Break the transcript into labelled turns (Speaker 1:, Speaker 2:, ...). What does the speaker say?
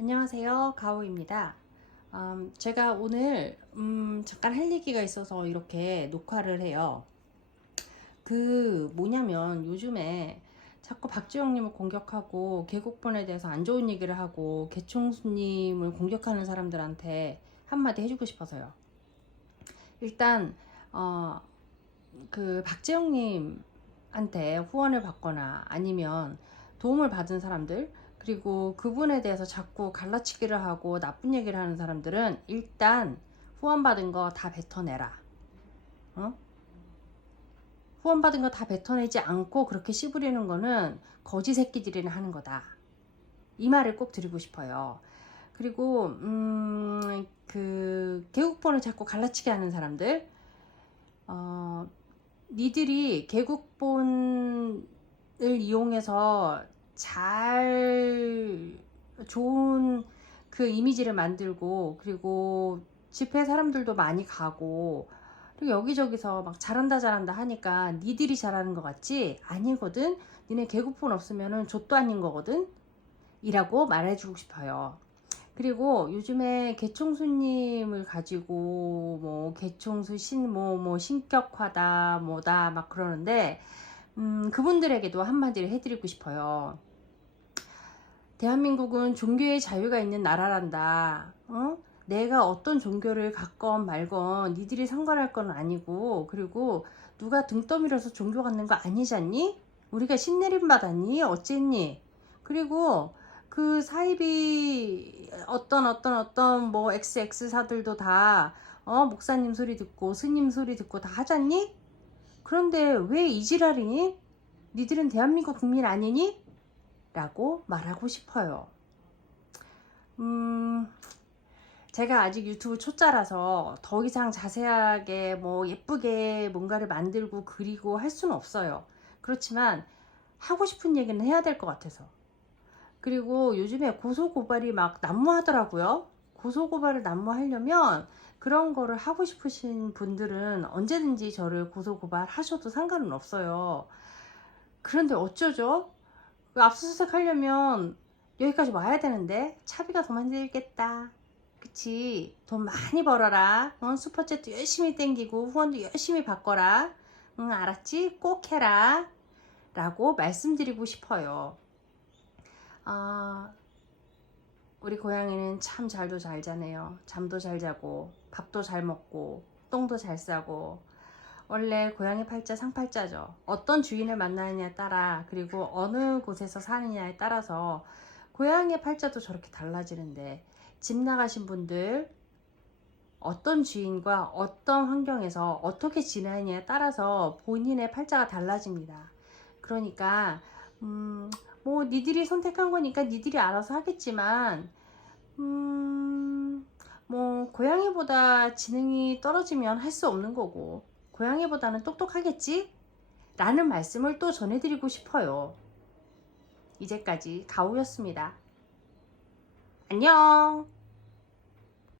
Speaker 1: 안녕하세요. 가오입니다. 음, 제가 오늘 음, 잠깐 할 얘기가 있어서 이렇게 녹화를 해요. 그 뭐냐면 요즘에 자꾸 박지영님을 공격하고 개국본에 대해서 안 좋은 얘기를 하고 개총수님을 공격하는 사람들한테 한마디 해주고 싶어서요. 일단 어, 그 박지영님한테 후원을 받거나 아니면 도움을 받은 사람들 그리고 그분에 대해서 자꾸 갈라치기를 하고 나쁜 얘기를 하는 사람들은 일단 후원받은 거 다 뱉어내라. 어? 후원받은 거 다 뱉어내지 않고 그렇게 씨부리는 거는 거지 새끼들이 하는 거다. 이 말을 꼭 드리고 싶어요. 그리고 음, 그 개국본을 자꾸 갈라치기 하는 사람들 어, 니들이 개국본을 이용해서 잘 좋은 그 이미지를 만들고 그리고 집회 사람들도 많이 가고 그리고 여기저기서 막 잘한다 잘한다 하니까 니들이 잘하는 것 같지? 아니거든. 니네 개구폰 없으면은 족도 아닌 거거든. 이라고 말해주고 싶어요. 그리고 요즘에 개총수님을 가지고 뭐 개총수 신뭐뭐 신격화다 뭐다 막 그러는데 음 그분들에게도 한마디를 해드리고 싶어요 대한민국은 종교의 자유가 있는 나라란다. 어? 내가 어떤 종교를 갖건 말건 니들이 상관할 건 아니고 그리고 누가 등 떠밀어서 종교 갖는 거 아니잖니? 우리가 신내림 받았니? 어쨌니? 그리고 그 사이비 어떤 어떤 어떤 뭐 XX사들도 다 어, 목사님 소리 듣고 스님 소리 듣고 다 하잖니? 그런데 왜 이 지랄이니? 니들은 대한민국 국민 아니니? 라고 말하고 싶어요. 음, 제가 아직 유튜브 초짜라서 더 이상 자세하게 뭐 예쁘게 뭔가를 만들고 그리고 할 수는 없어요. 그렇지만 하고 싶은 얘기는 해야 될 것 같아서. 그리고 요즘에 고소고발이 막 난무하더라고요. 고소고발을 난무하려면 그런 거를 하고 싶으신 분들은 언제든지 저를 고소고발 하셔도 상관은 없어요. 그런데 어쩌죠? 그 압수수색 하려면 여기까지 와야 되는데 차비가 더 많이 들겠다. 그치? 돈 많이 벌어라. 어, 슈퍼챗도 열심히 땡기고 후원도 열심히 받거라. 응, 알았지? 꼭 해라. 라고 말씀드리고 싶어요. 아, 우리 고양이는 참 잘도 잘 자네요. 잠도 잘 자고, 밥도 잘 먹고, 똥도 잘 싸고, 원래 고양이 팔자 상팔자죠. 어떤 주인을 만나느냐에 따라 그리고 어느 곳에서 사느냐에 따라서 고양이의 팔자도 저렇게 달라지는데 집 나가신 분들 어떤 주인과 어떤 환경에서 어떻게 지내느냐에 따라서 본인의 팔자가 달라집니다. 그러니까 음, 뭐 니들이 선택한 거니까 니들이 알아서 하겠지만 음, 뭐 고양이보다 지능이 떨어지면 할 수 없는 거고 고양이보다는 똑똑하겠지? 라는 말씀을 또 전해드리고 싶어요. 이제까지 가오였습니다. 안녕!